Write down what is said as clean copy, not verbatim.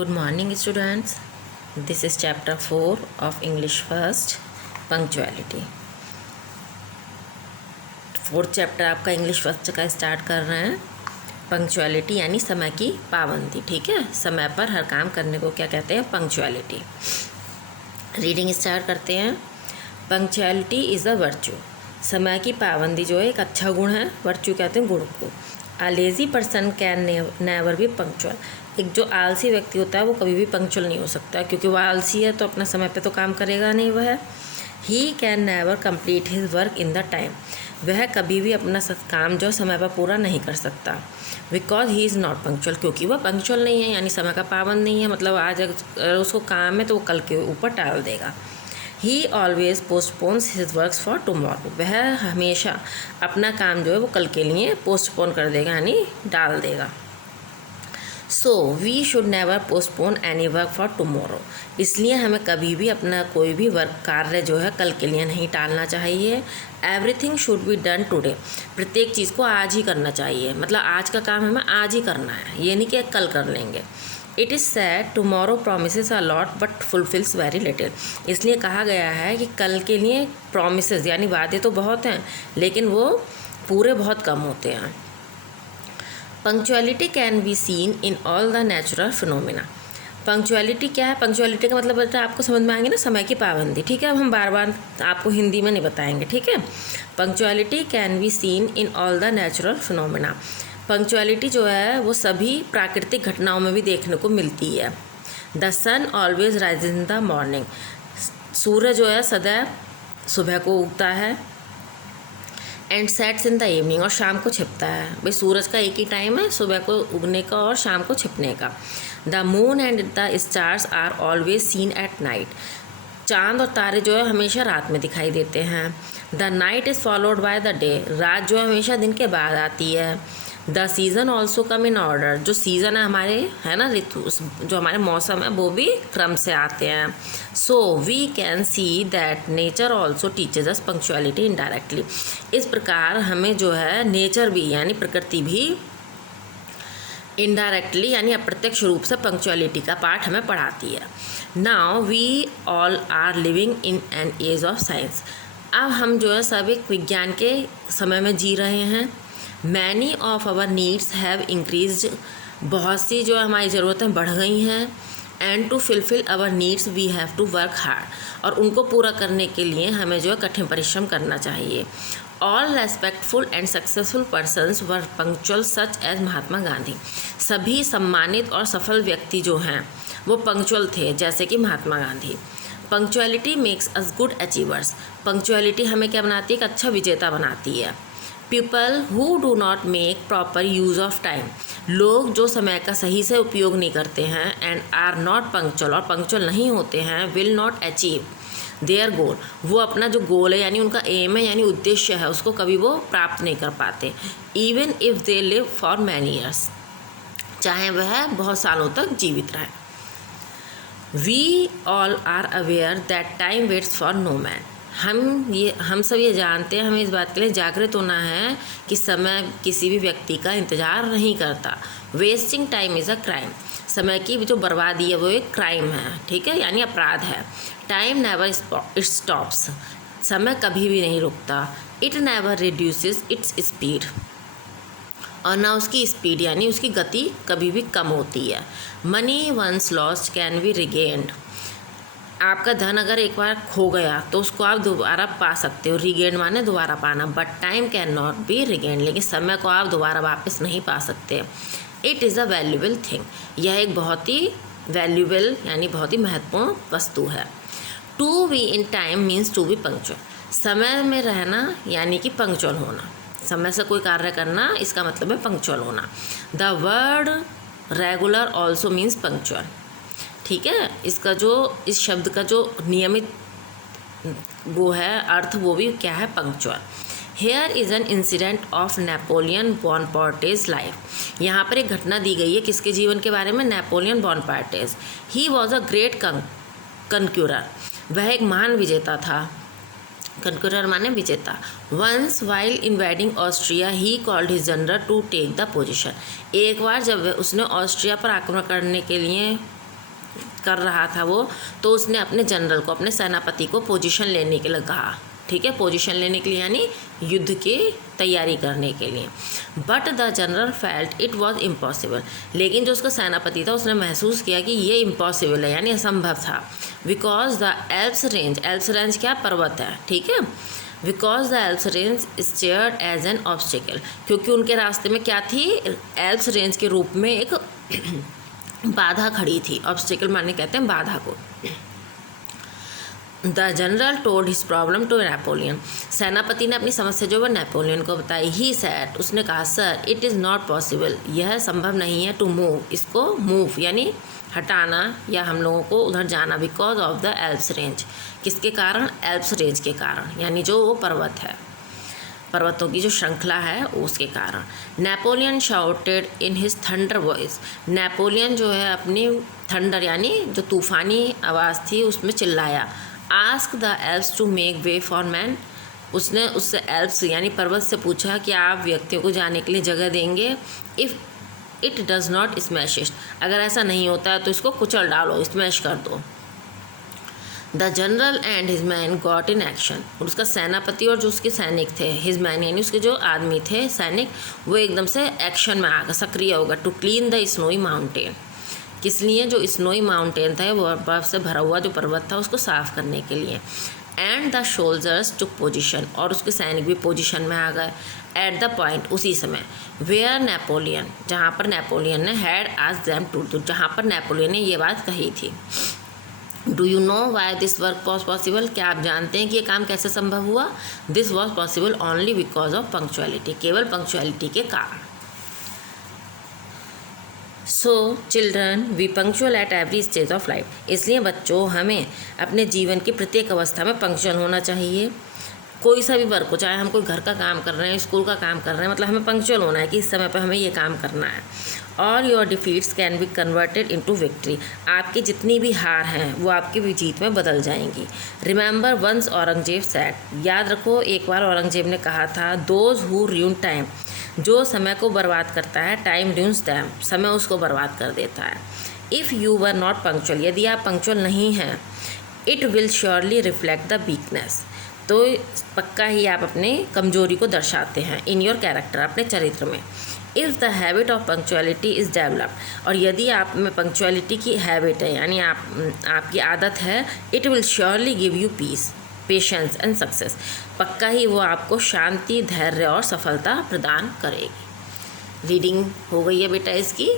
Good morning, students. This is chapter 4 of English First, Punctuality. Fourth chapter आपका English first का start कर रहे हैं. पंक्चुअलिटी यानी समय की पाबंदी. ठीक है, समय पर हर काम करने को क्या कहते हैं? पंक्चुअलिटी. रीडिंग स्टार्ट करते हैं. Punctuality is a virtue. समय की पाबंदी जो है एक अच्छा गुण है. वर्च्यू कहते हैं गुण को. A lazy person can never be punctual. एक जो आलसी व्यक्ति होता है वो कभी भी पंक्चुअल नहीं हो सकता, क्योंकि वह आलसी है तो अपना समय पे तो काम करेगा नहीं. वह he can never complete his work in the time. वह कभी भी अपना काम जो समय पर पूरा नहीं कर सकता. Because he is not punctual, क्योंकि वह पंक्चुअल नहीं है, यानी समय का पाबंद नहीं है. मतलब आज अगर उसको काम है तो वो कल के ऊपर टाल देगा. He always postpones his works for tomorrow. वह हमेशा अपना काम जो है वो कल के लिए पोस्टपोन कर देगा, यानी डाल देगा. So we should never postpone any work for tomorrow. इसलिए हमें कभी भी अपना कोई भी वर्क कार्य जो है कल के लिए नहीं टालना चाहिए. Everything should be done today. प्रत्येक चीज़ को आज ही करना चाहिए. मतलब आज का काम हमें आज ही करना है, ये नहीं कि कल कर लेंगे. It is sad tomorrow promises a lot but fulfils very little. इसलिए कहा गया है कि कल के लिए प्रोमिसेस यानी वादे तो बहुत हैं, लेकिन वो पूरे बहुत कम होते हैं. Punctuality can be seen in all the natural phenomena. Punctuality क्या है? पंक्चुअलिटी का मतलब बेटा आपको समझ में आएंगे ना, समय की पाबंदी. ठीक है, अब हम बार बार आपको हिंदी में नहीं बताएंगे. ठीक है, punctuality can be seen in all the natural phenomena. Punctuality जो है वो सभी प्राकृतिक घटनाओं में भी देखने को मिलती है. The sun always rises in the morning. सूर्य जो है सदैव सुबह को उगता है. And sets in the evening. और शाम को छिपता है. भाई सूरज का एक ही टाइम है, सुबह को उगने का और शाम को छिपने का. The moon and the stars are always seen at night. चाँद और तारे जो है हमेशा रात में दिखाई देते हैं. The night is followed by the day. रात जो है हमेशा दिन के बाद आती है. The season also come in order. जो सीज़न है हमारे, है ना, ऋतु, जो हमारे मौसम है वो भी क्रम से आते हैं. So we can see that nature also teaches us punctuality indirectly. इस प्रकार हमें जो है नेचर भी यानी प्रकृति भी इनडायरेक्टली यानी अप्रत्यक्ष रूप से पंक्चुअलिटी का पाठ हमें पढ़ाती है. Now we all are living in an age of science. अब हम जो है सब एक विज्ञान के समय में जी रहे हैं. Many of our needs have increased. बहुत सी जो हमारी ज़रूरतें बढ़ गई हैं. And to fulfil our needs we have to work hard. और उनको पूरा करने के लिए हमें जो है कठिन परिश्रम करना चाहिए. All respectful and successful persons were punctual such as Mahatma Gandhi. सभी सम्मानित और सफल व्यक्ति जो हैं वो पंक्चुअल थे, जैसे कि Mahatma Gandhi. Punctuality makes us good achievers. Punctuality हमें क्या बनाती है? एक अच्छा विजेता बनाती है. People who do not make proper use of time. लोग जो समय का सही से उपयोग नहीं करते हैं एंड आर नॉट पंक्चुअल और पंक्चुअल नहीं होते हैं, विल नॉट अचीव देयर गोल. वो अपना जो गोल है यानी उनका एम है यानी उद्देश्य है, उसको कभी वो प्राप्त नहीं कर पाते. Even if they live for many years. चाहे वह बहुत सालों तक जीवित रहे. We all are aware that time waits for no man. हम सब ये जानते हैं, हमें इस बात के लिए जागृत होना है कि समय किसी भी व्यक्ति का इंतज़ार नहीं करता. Wasting time is a crime. समय की जो बर्बादी है वो एक क्राइम है. ठीक है, यानी अपराध है. Time never stops. समय कभी भी नहीं रुकता. It never reduces its speed. और ना उसकी स्पीड यानी उसकी गति कभी भी कम होती है. Money once lost can be regained. आपका धन अगर एक बार खो गया तो उसको आप दोबारा पा सकते हो. रिगेन माने दोबारा पाना. But time can not be regain. लेकिन समय को आप दोबारा वापस नहीं पा सकते. It is a valuable thing. यह एक बहुत ही वैल्यूबल यानी बहुत ही महत्वपूर्ण वस्तु है. To be in time means to be punctual. समय में रहना यानी कि पंक्चुअल होना. समय से कोई कार्य करना, इसका मतलब है पंक्चुअल होना. The word regular also means punctual. ठीक है, इसका जो इस शब्द का जो नियमित वो है अर्थ वो भी क्या है? Punctual. Here is an incident of Napoleon Bonaparte's life. यहाँ पर एक घटना दी गई है किसके जीवन के बारे में? Napoleon Bonaparte's. He was a great conqueror. वह एक महान विजेता था. कनक्यूरर माने विजेता. Once while invading Austria he called his general to take the position. एक बार जब उसने ऑस्ट्रिया पर आक्रमण करने के लिए कर रहा था वो, तो उसने अपने जनरल को, अपने सेनापति को पोजीशन लेने के लिए कहा, ठीक है, पोजीशन लेने के लिए यानी युद्ध की तैयारी करने के लिए। But the general felt it was impossible, लेकिन जो उसका सेनापति था उसने महसूस किया कि ये इम्पॉसिबल है यानी असंभव था। बिकॉज द एल्प्स रेंज क्या, पर्वत है, ठीक है, because the Alps range stared as an obstacle, क्योंकि उनके रास्ते में क्या थी, एल्प्स रेंज के रूप में एक बाधा खड़ी थी। ऑब्स्टिकल माने कहते हैं बाधा को। The general told his problem to Napoleon, सेनापति ने अपनी समस्या जो है नेपोलियन को बताई। ही सैड, उसने कहा, sir it is not possible, यह संभव नहीं है, टू मूव, इसको मूव यानी हटाना या हम लोगों को उधर जाना, because of the Alps range, किसके कारण, एल्प्स रेंज के कारण, यानी जो वो पर्वत है, पर्वतों की जो श्रृंखला है उसके कारण। Napoleon shouted in his thunder voice, Napoleon जो है अपनी थंडर यानी जो तूफानी आवाज़ थी उसमें चिल्लाया। Ask the Alps to make way for man, उसने उससे एल्प्स यानी पर्वत से पूछा कि आप व्यक्तियों को जाने के लिए जगह देंगे। If it does not smash it, अगर ऐसा नहीं होता है तो इसको कुचल डालो, स्मैश कर दो। The general and his man got in action, और उसका सेनापति और जो उसके सैनिक थे, हिज मैन यानी उसके जो आदमी थे सैनिक, वो एकदम से एक्शन में आ गए, सक्रिय होगा। To clean the snowy mountain, किस लिए, जो स्नोई माउंटेन था वो बर्फ़ से भरा हुआ जो पर्वत था उसको साफ़ करने के लिए। And the soldiers took position, और उसके सैनिक भी पोजीशन में आ गए। एट द पॉइंट, उसी समय, वेयर नेपोलियन, जहाँ पर नेपोलियन ने had asked them to do, जहाँ पर नेपोलियन ने ये बात कही थी। Do you know why this work was possible, क्या आप जानते हैं कि ये काम कैसे संभव हुआ। This was possible only because of punctuality, केवल पंक्चुअलिटी के कारण। So children we punctual at every stage of life, इसलिए बच्चों हमें अपने जीवन की प्रत्येक अवस्था में पंक्चुअल होना चाहिए। कोई सा भी वर्क हो, चाहे हम कोई घर का काम कर रहे हैं, स्कूल का काम कर रहे हैं, मतलब हमें पंक्चुअल होना है कि इस समय पर हमें ये काम करना है। All your defeats can be converted into victory, आपकी जितनी भी हार हैं वो आपकी जीत में बदल जाएंगी। रिमेंबर वंस औरंगजेब सैड, याद रखो एक बार औरंगजेब ने कहा था, दोज हु रूइन टाइम, जो समय को बर्बाद करता है, टाइम रूइंस टाइम, समय उसको बर्बाद कर देता है। If you were not punctual, यदि आप पंक्चुअल नहीं हैं, it will surely reflect the weakness, तो पक्का ही आप अपने कमजोरी को दर्शाते हैं, इन योर कैरेक्टर, अपने चरित्र में। If the habit of punctuality is developed, और यदि आप में पंक्चुअलिटी की हैबिट है यानी आपकी आदत है, it will surely give you peace, patience and success, पक्का ही वो आपको शांति, धैर्य और सफलता प्रदान करेगी। रीडिंग हो गई है बेटा इसकी।